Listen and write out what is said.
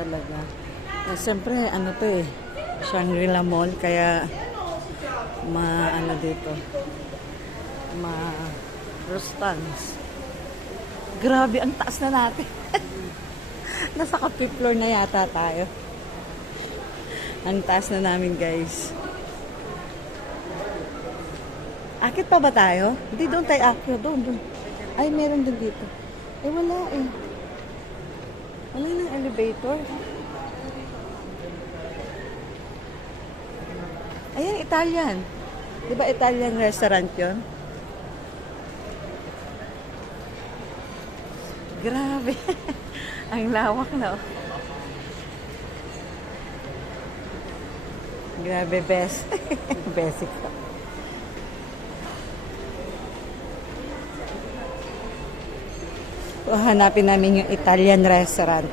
talaga. Eh, siyempre, ano to eh, Shangri-La Mall, kaya ano dito, rustans. Grabe, ang taas na natin. Nasa ka-fifth floor na yata tayo. Ang taas na namin, guys. Akit pa ba tayo? Hindi, doon tayo akit. Doon. Ay, meron din dito. Eh, wala eh. Wala nang elevator. Ayan, Italian. Di ba Italian restaurant yun? Grabe. Ang lawak na. Oh. Grabe, best. Basic to. So, hanapin namin yung Italian restaurant.